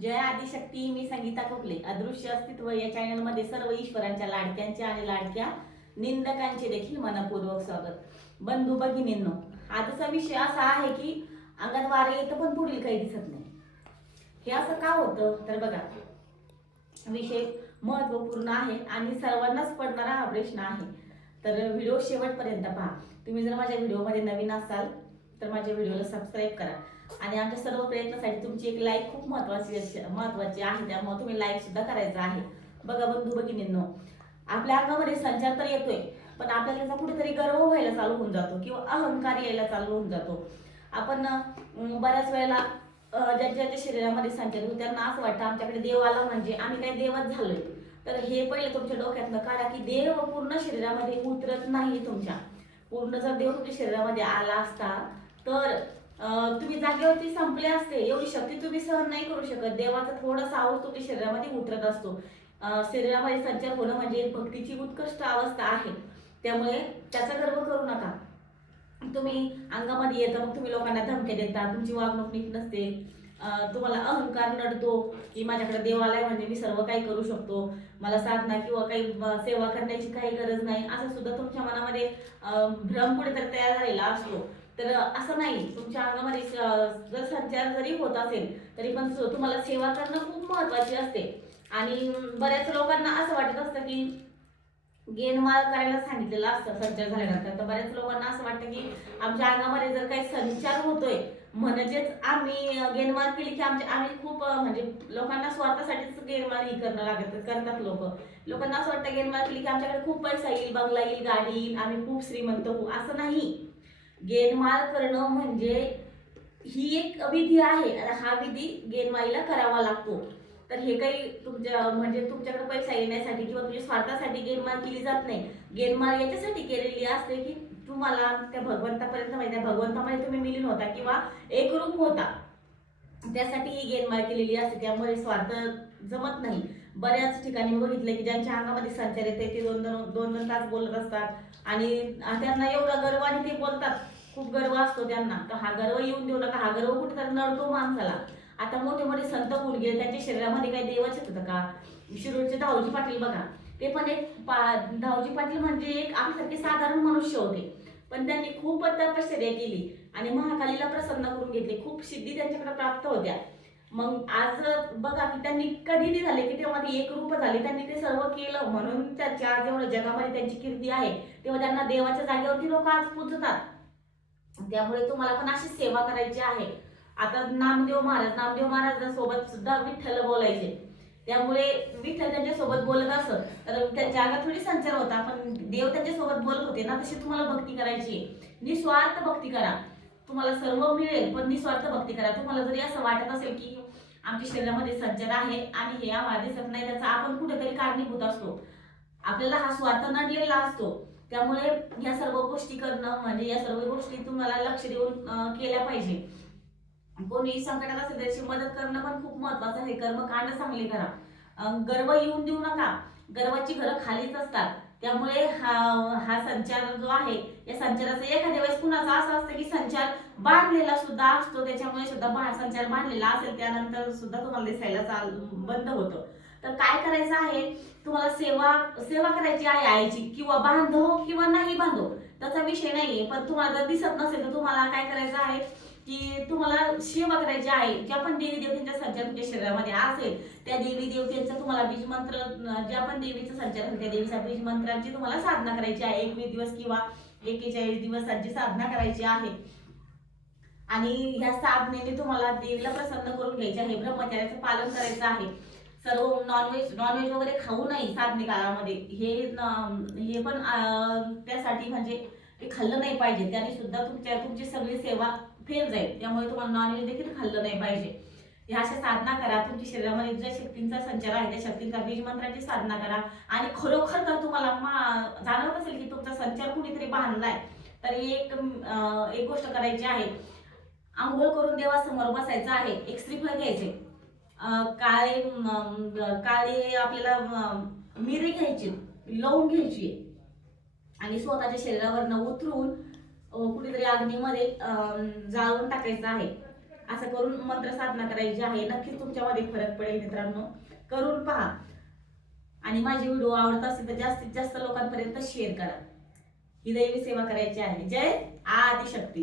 जय आदिशक्ती मी संगीता कोकले अदृश्य अस्तित्व या चॅनलमध्ये सर्व ईश्वरांच्या लाडक्यांचे आणि लाडक्या निंदकांचे देखील मनपूर्वक स्वागत. बंधू भगिनींनो आजचा विषय असा आहे की अंगात वारे येतं पण पुढील काही दिसत नाही. हे असं का होतं? तर बघा विषय महत्त्वपूर्ण आहे आणि सर्वांनाच पडणारा हा प्रश्न आहे. तर व्हिडिओ शेवटपर्यंत पहा. तुम्ही जर माझ्या व्हिडिओमध्ये नवीन असाल तर माझ्या व्हिडिओला सबस्क्राईब करा. आणि आमच्या सर्व प्रयत्नासाठी तुमची एक लाईक खूप महत्वाची महत्वाची आहे. त्यामुळे तुम्ही लाईक सुद्धा करायचा आहे. बघा बंधू भगिनींनो आपल्या अंगामध्ये संचार तर येतोय पण आपल्याला त्याचा कुठेतरी गर्व व्हायला चालू होऊन जातो किंवा अहंकार यायला चालू होऊन जातो. आपण बऱ्याच वेळेला ज्यांच्या ज्यांच्या शरीरामध्ये संचार होतो त्यांना असं वाटतं आमच्याकडे देव आला म्हणजे आम्ही काय देवच झालोय. तर हे पहिले तुमच्या डोक्यातनं काढा की देव पूर्ण शरीरामध्ये उतरत नाही तुमच्या. पूर्ण जर देव तुमच्या शरीरामध्ये आला असता तर तुम्ही जागेवरती संपले असते एवढी शक्ती तुम्ही सहन नाही करू शकत. देवाचा थोडासा आवाज तुमच्या शरीरामध्ये उतरत असतो. शरीरामध्ये संचार होणं म्हणजे भक्तीची उत्कृष्ट अवस्था आहे. त्यामुळे त्याचा गर्व करू नका. तुम्ही अंगामध्ये येतं मग तुम्ही लोकांना धमक्या देता तुमची वागणूक नीट नसते. तुम्हाला अहंकार नडतो की माझ्याकडे देवालय म्हणजे मी सर्व काही करू शकतो. मला साधना किंवा काही सेवा करण्याची काही गरज नाही. असं सुद्धा तुमच्या मनामध्ये भ्रम कुठेतरी तयार झालेला असतो. तर असं नाही तुमच्या अंगामध्ये जर संचार जरी होत असेल तरी पण तुम्हाला सेवा करणं खूप महत्वाची असते. आणि बऱ्याच लोकांना असं वाटत असतं की गेनमाल करायला सांगितलेलं असतं संचार झाल्यानंतर. तर बऱ्याच लोकांना असं वाटतं की आमच्या अंगामध्ये जर काही संचार होतोय म्हणजेच आम्ही गेनमाल केली की आमच्या आम्ही खूप म्हणजे लोकांना स्वतःसाठीच गेनमाल ही करणं लागत करतात लोक. लोकांना असं वाटतं गेनमाल केली की आमच्याकडे खूप पैसा येईल बंगला येईल गाडी येईल आम्ही खूप श्रीमंत होऊ. असं नाही. गेनमाळ करणं म्हणजे ही एक विधी आहे आणि हा विधी गेनमाईला करावा लागतो. तर हे काही तुमच्या म्हणजे तुमच्याकडे पैसा येण्यासाठी किंवा तुझ्या स्वार्थासाठी गेनमाळ केली जात नाही. गेनमाळ याच्यासाठी केलेली असते की तुम्हाला त्या भगवंतापर्यंत माहिती भगवंतामध्ये तुम्ही मिलीन होता किंवा एकरूप होता. त्यासाठी ही गेनमाळ केलेली असते त्यामुळे स्वार्थ जमत नाही. बऱ्याच ठिकाणी मी बघितलं की ज्यांच्या अंगामध्ये संचार येते ते दोन दोन दोन दोन तास बोलत असतात. आणि त्यांना एवढा गर्व आणि ते बोलतात. खूप गर्व असतो त्यांना. तर हा गर्व येऊन देऊ नका हा गर्व कुठेतरी नडतो माणसाला? आता मोठे मोठे संत मुलगे त्यांच्या शरीरामध्ये काही देवच येत होतं का? शिरूरचे धावजी पाटील बघा. ते पण एक पा- धावजी पाटील म्हणजे एक आमच्यासारखे साधारण मनुष्य होते. पण त्यांनी खूप तपश्चर्या केली आणि महाकालीला प्रसन्न करून घेतले. खूप सिद्धी त्यांच्याकडे प्राप्त होत्या. मग आज बघा की त्यांनी कधी नाही झाले की तेव्हा ते एक रूप झाले. त्यांनी ते सर्व केलं म्हणून त्याच्या आज एवढं जगामध्ये त्यांची कीर्ती आहे तेव्हा त्यांना देवाच्या जागेवरती लोक आज पूजतात. त्यामुळे तुम्हाला पण अशी सेवा करायची आहे. आता नामदेव महाराज नामदेव महाराजांसोबत सुद्धा विठ्ठल बोलायचे. त्यामुळे विठ्ठल त्यांच्यासोबत बोलत असत. तर त्यांच्या अंगात थोडी संचार होता पण देव त्यांच्यासोबत बोलत होते ना तशी तुम्हाला भक्ती करायची आहे. निस्वार्थ भक्ती करा. तुम्हाला सर्व मिळेल पण निस्वार्थ भक्ती करा. तुम्हाला जरी असं वाटत असेल की आमच्या शरीरामध्ये संचार आहे आणि हे आम्हाला दिसत नाही त्याचा आपण कुठेतरी कारणीभूत असतो. आपल्याला हा स्वार्थ नडलेला असतो. त्यामुळे या सर्व गोष्टी करणं म्हणजे या सर्व गोष्टी तुम्हाला लक्ष देऊन केल्या पाहिजे. कोणी संकटात असेल त्याची मदत करणं पण खूप महत्वाचं आहे. कर्मकांड चांगले करा गर्व येऊन देऊ नका. गर्वाची घरं खालीच असतात. त्यामुळे हा हा संचार जो आहे या संचाराचा एखाद्या वेळेस कुणाचा असं असतं की संचार बांधलेला सुद्धा असतो. त्याच्यामुळे सुद्धा बा- संचार बांधलेला असेल त्यानंतर सुद्धा तुम्हाला दिसायला चाल बंद होतं. तर काय करायचं आहे? तुम्हाला सेवा सेवा करायची आहे आईची किंवा बांधव किंवा नाही बांधव त्याचा विषय नाहीये. पण तुम्हाला जर दिसत नसेल तर तुम्हाला काय करायचं आहे? की तुम्हाला सेवा करायची आहे ज्या पण देवी देवतांचा संचार तुमच्या शरीरामध्ये असेल त्या देवी देवतांचा तुम्हाला बीज मंत्र ज्या पण देवीचा संचार असेल त्या देवीचा बीज मंत्रांची तुम्हाला साधना करायची आहे. एकवीस दिवस किंवा एकेचाळीस दिवसांची साधना करायची आहे. आणि ह्या साधनेने तुम्हाला देवीला प्रसन्न करून घ्यायचे आहे. ब्रह्मचार्याचं पालन करायचं आहे. सर्व नॉनव्हेज नॉनव्हेज वगैरे खाऊ नये साधने काळामध्ये. हे हे पण त्यासाठी म्हणजे ते खाल्लं नाही पाहिजे. त्याने सुद्धा तुमच्या तुमची सगळी सेवा फेल जाईल. त्यामुळे तुम्हाला नॉनव्हेज देखील खाल्लं नाही पाहिजे. ह्या अशा साधना करा. तुमच्या शरीरामध्ये ज्या शक्तींचा संचार आहे त्या शक्तींचा बीजमंत्राची साधना करा. आणि खरोखर जर तुम्हाला मा- जाणवत असेल की तुमचा संचार कुणीतरी बांधलाय. तर एक एक गोष्ट करायची आहे. आंघोळ करून देवासमोर बसायचं आहे. एक श्रीफळ घ्यायचे. काळे काळे आपल्याला मिरी घ्यायची. लवून घ्यायची. आणि स्वतःच्या शरीरावरनं उतरून कुठेतरी अग्नीमध्ये जाळून टाकायचं आहे. असं करून मंत्र साधना करायची आहे. नक्कीच तुमच्यामध्ये फरक पडेल मित्रांनो. करून पहा. आणि माझे व्हिडिओ आवडत असेल तर जास्तीत जास्त लोकांपर्यंत शेअर करा. ही दैवी सेवा करायची आहे. जय आदिशक्ती.